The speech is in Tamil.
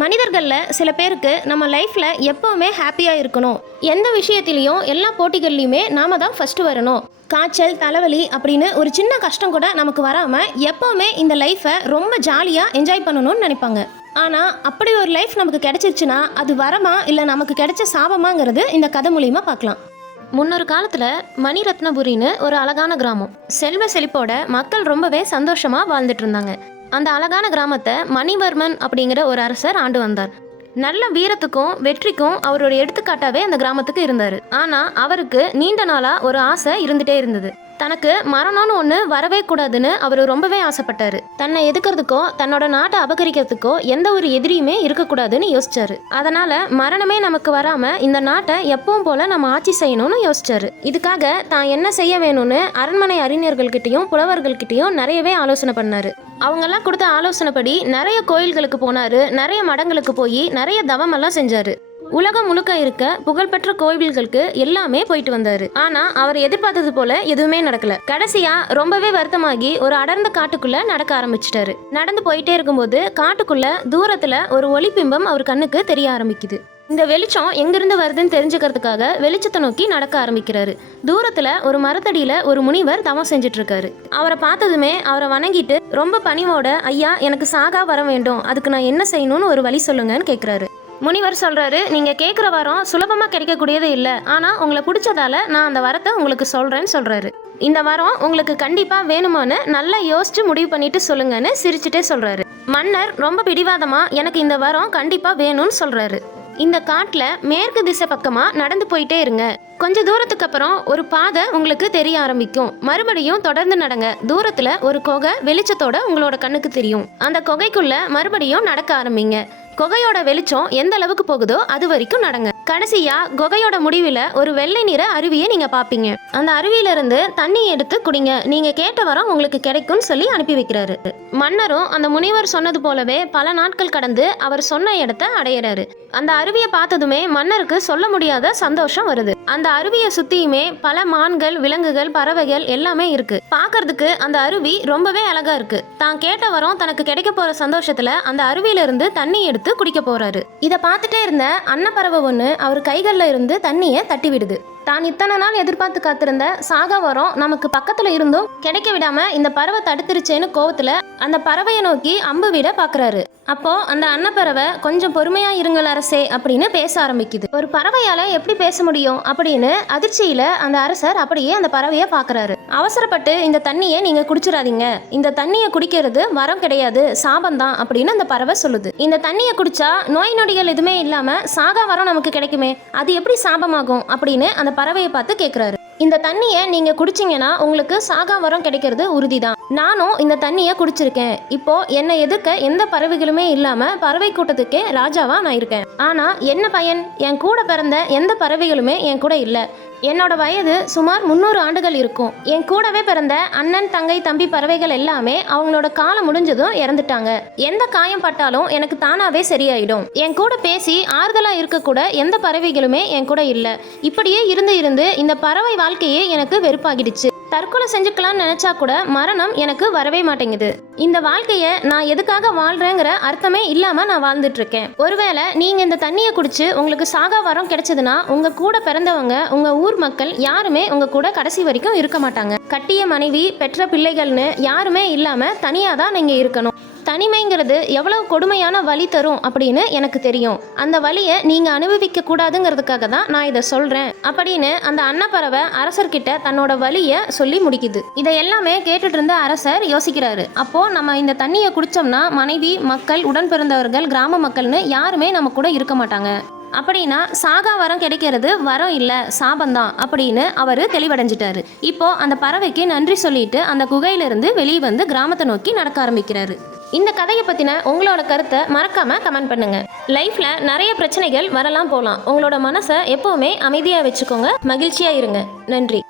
மனிதர்களில் சில பேருக்கு நம்ம லைஃப்பில் எப்போவுமே ஹாப்பியாக இருக்கணும். எந்த விஷயத்திலையும் எல்லா போட்டிகள்லையுமே நாம் தான் ஃபஸ்ட்டு வரணும். காய்ச்சல் தலைவலி அப்படின்னு ஒரு சின்ன கஷ்டம் கூட நமக்கு வராமல் எப்போவுமே இந்த லைஃப்பை ரொம்ப ஜாலியாக என்ஜாய் பண்ணணும்னு நினைப்பாங்க. ஆனால் அப்படி ஒரு லைஃப் நமக்கு கிடைச்சிருச்சுன்னா அது வரமா இல்லை நமக்கு கிடைச்ச சாபமாங்கிறது இந்த கதை மூலியமாக பார்க்கலாம். முன்னொரு காலத்தில் மணிரத்னபுரின்னு ஒரு அழகான கிராமம். செல்வ செழிப்போட மக்கள் ரொம்பவே சந்தோஷமாக வாழ்ந்துட்டு இருந்தாங்க. அந்த அழகான கிராமத்தை மணிவர்மன் அப்படிங்கிற ஒரு அரசர் ஆண்டு வந்தார். நல்ல வீரத்துக்கும் வெற்றிக்கும் அவரோட எடுத்துக்காட்டாவே அந்த கிராமத்துக்கு இருந்தார். ஆனால் அவருக்கு நீண்ட நாளாக ஒரு ஆசை இருந்துட்டே இருந்தது. தனக்கு மரணம்னு ஒன்று வரவே கூடாதுன்னு அவர் ரொம்பவே ஆசைப்பட்டாரு. தன்னை எதுக்கிறதுக்கோ தன்னோட நாட்டை அபகரிக்கிறதுக்கோ எந்த ஒரு எதிரியுமே இருக்கக்கூடாதுன்னு யோசிச்சாரு. அதனால மரணமே நமக்கு வராம இந்த நாட்டை எப்பவும் போல நம்ம ஆட்சி செய்யணும்னு யோசிச்சாரு. இதுக்காக தான் என்ன செய்ய வேணும்னு அரண்மனை அறிஞர்கள்கிட்டயும் புலவர்கள்கிட்டயும் நிறையவே ஆலோசனை பண்ணாரு. அவங்கெல்லாம் கொடுத்த ஆலோசனைப்படி நிறைய கோயில்களுக்கு போனாரு நிறைய மடங்களுக்கு போய் நிறைய தவமெல்லாம் செஞ்சாரு. உலகம் முழுக்க இருக்க புகழ்பெற்ற கோவில்களுக்கு எல்லாமே போயிட்டு வந்தாரு. ஆனா அவர் எதிர்பார்த்தது போல எதுவுமே நடக்கல. கடைசியா ரொம்பவே வருத்தமாகி ஒரு அடர்ந்த காட்டுக்குள்ள நடக்க ஆரம்பிச்சிட்டாரு. நடந்து போயிட்டே இருக்கும்போது காட்டுக்குள்ள தூரத்துல ஒரு ஒளிபிம்பம் அவர் கண்ணுக்கு தெரிய ஆரம்பிக்குது. இந்த வெளிச்சம் எங்கிருந்து வருதுன்னு தெரிஞ்சுக்கிறதுக்காக வெளிச்சத்தை நோக்கி நடக்க ஆரம்பிக்கிறாரு. தூரத்துல ஒரு மரத்தடியில ஒரு முனிவர் தவம் செஞ்சுட்டு இருக்காரு அவரை பார்த்ததுமே அவரை வணங்கிட்டு ரொம்ப பணிவோட ஐயா எனக்கு சாகா வர வேண்டும். அதுக்கு நான் என்ன செய்யணும்னு ஒரு வழி சொல்லுங்கன்னு கேட்குறாரு முனிவர் சொல்றாரு நீங்க கேட்குற வரம் சுலபமா கிடைக்கக்கூடியது இல்லை. ஆனா உங்களை பிடிச்சதால நான் அந்த வரத்தை உங்களுக்கு சொல்றேன்னு சொல்றாரு. இந்த வரம் உங்களுக்கு கண்டிப்பா வேணுமான்னு நல்லா யோசிச்சு முடிவு பண்ணிட்டு சொல்லுங்கன்னு சிரிச்சுட்டே சொல்றாரு. மன்னர் ரொம்ப பிடிவாதமா எனக்கு இந்த வரம் கண்டிப்பா வேணும்னு சொல்றாரு. இந்த காட்டில் மேற்கு திசை பக்கமாக நடந்து போயிட்டே இருங்க. கொஞ்ச தூரத்துக்கு அப்புறம் ஒரு பாதை உங்களுக்கு தெரிய ஆரம்பிக்கும். மறுபடியும் தொடர்ந்து நடங்க. தூரத்துல ஒரு குகை வெளிச்சத்தோட உங்களோட கண்ணுக்கு தெரியும். அந்த கொகைக்குள்ள மறுபடியும் நடக்க ஆரம்பிங்க. குகையோட வெளிச்சம் எந்த அளவுக்கு போகுதோ அது வரைக்கும் நடங்க. கடைசியா குகையோட முடிவில் ஒரு வெள்ளை நிற அருவியை நீங்க பாப்பீங்க. அந்த அருவியில இருந்து தண்ணி எடுத்து குடிங்க. நீங்க கேட்ட வரம் உங்களுக்கு கிடைக்கும்னு சொல்லி அனுப்பி வைக்கிறாரு. மன்னரும் அந்த முனிவர் சொன்னது போலவே பல நாட்கள் கடந்து அவர் சொன்ன இடத்த அடையிறாரு. அந்த அருவியை பார்த்ததுமே மன்னருக்கு சொல்ல முடியாத சந்தோஷம் வருது. அந்த அருவியை சுத்தியுமே பல மான்கள் விலங்குகள் பறவைகள் எல்லாமே இருக்கு. பாக்குறதுக்கு அந்த அருவி ரொம்பவே அழகா இருக்கு. தான் கேட்ட வரம் தனக்கு கிடைக்க போற சந்தோஷத்துல அந்த அருவியில இருந்து தண்ணி எடுத்து குடிக்க போறாரு. இத பார்த்துட்டே இருந்த அன்னப்பறவை ஒண்ணு அவர் கைகள்ல இருந்து தண்ணியை தட்டி விடுது. தான் இத்தனை நாள் எதிர்பார்த்து காத்திருந்த சாகா வரம் நமக்கு பக்கத்துல இருந்தும் கிடைக்க விடாம இந்த பறவை தடுத்துருச்சேன்னு கோவத்துல அந்த பறவையை நோக்கி அம்பு விட பாக்குறாரு. அப்போது அந்த அன்னப்பறவை கொஞ்சம் பொறுமையாக இருங்கள் அரசே அப்படின்னு பேச ஆரம்பிக்குது. ஒரு பறவையால் எப்படி பேச முடியும் அப்படின்னு அதிர்ச்சியில் அந்த அரசர் அப்படியே அந்த பறவையை பார்க்குறாரு அவசரப்பட்டு இந்த தண்ணியை நீங்கள் குடிச்சிடாதீங்க. இந்த தண்ணியை குடிக்கிறது மரம் கிடையாது சாபம் தான் அப்படின்னு அந்த பறவை சொல்லுது. இந்த தண்ணியை குடிச்சா நோய் நொடிகள் எதுவுமே இல்லாமல் சாகா வரம் நமக்கு கிடைக்குமே அது எப்படி சாபமாகும் அப்படின்னு அந்த பறவையை பார்த்து கேட்குறாரு இந்த தண்ணியை நீங்கள் குடிச்சீங்கன்னா உங்களுக்கு சாகா வரம் கிடைக்கிறது உறுதி தான் நானும் இந்த தண்ணியை குடிச்சிருக்கேன். இப்போ என்னை எதிர்க்க எந்த பறவைகளுமே இல்லாம பறவை கூட்டத்துக்கே ராஜாவா நான் இருக்கேன். ஆனா என்ன பயன்? என் கூட பிறந்த எந்த பறவைகளுமே என் கூட இல்லை. என்னோட வயது சுமார் முந்நூறு ஆண்டுகள் இருக்கும். என் கூடவே பிறந்த அண்ணன் தங்கை தம்பி பறவைகள் எல்லாமே அவங்களோட காலம் முடிஞ்சதும் இறந்துட்டாங்க. எந்த காயம் பட்டாலும் எனக்கு தானாவே சரியாயிடும். என் கூட பேசி ஆறுதலா இருக்க கூட எந்த பறவைகளுமே என் கூட இல்லை. இப்படியே இருந்து இருந்து இந்த பறவை வாழ்க்கையே எனக்கு வெறுப்பாகிடுச்சு. தற்கொலை செஞ்சுக்கலாம்னு நினச்சா கூட மரணம் எனக்கு வரவே மாட்டேங்குது. இந்த வாழ்க்கையை நான் எதுக்காக வாழ்கிறேங்கிற அர்த்தமே இல்லாமல் நான் வாழ்ந்துட்டுருக்கேன். ஒருவேளை நீங்கள் இந்த தண்ணியை குடிச்சு உங்களுக்கு சாகா வரம் கிடைச்சதுன்னா உங்கள் கூட பிறந்தவங்க உங்கள் ஊர் மக்கள் யாருமே உங்கள் கூட கடைசி வரைக்கும் இருக்க மாட்டாங்க. கட்டிய மனைவி பெற்ற பிள்ளைகள்னு யாருமே இல்லாமல் தனியாக தான் நீங்கள் இருக்கணும். தனிமைங்கிறது எவ்வளவு கொடுமையான வலி தரும் அப்படின்னு எனக்கு தெரியும். அந்த வழியை நீங்க அனுபவிக்க கூடாதுங்கிறதுக்காக தான் நான் இதை சொல்றேன். அப்படின்னு அந்த அன்னப்பறவை அரசர்கிட்ட தன்னோட வழியை சொல்லி முடிக்குது. இதை எல்லாமே கேட்டுட்டு இருந்த அரசர் யோசிக்கிறாரு. அப்போ நம்ம இந்த தண்ணியை குடிச்சோம்னா மனைவி மக்கள் உடன் பிறந்தவர்கள் கிராம மக்கள்னு யாருமே நம்ம கூட இருக்க மாட்டாங்க. அப்படின்னா சாகா வரம் கிடைக்கிறது வரம் இல்லை சாபந்தான் அப்படின்னு அவர் தெளிவடைஞ்சிட்டாரு. இப்போ அந்த பறவைக்கு நன்றி சொல்லிட்டு அந்த குகையிலிருந்து வெளியே வந்து கிராமத்தை நோக்கி நடக்க ஆரம்பிக்கிறாரு. இந்த கதையை பற்றின உங்களோட கருத்தை மறக்காமல் கமெண்ட் பண்ணுங்கள் லைஃப்பில் நிறைய பிரச்சனைகள் வரலாம் போகலாம் உங்களோட மனசை எப்போவுமே அமைதியாக வச்சுக்கோங்க. மகிழ்ச்சியாக இருங்க. நன்றி.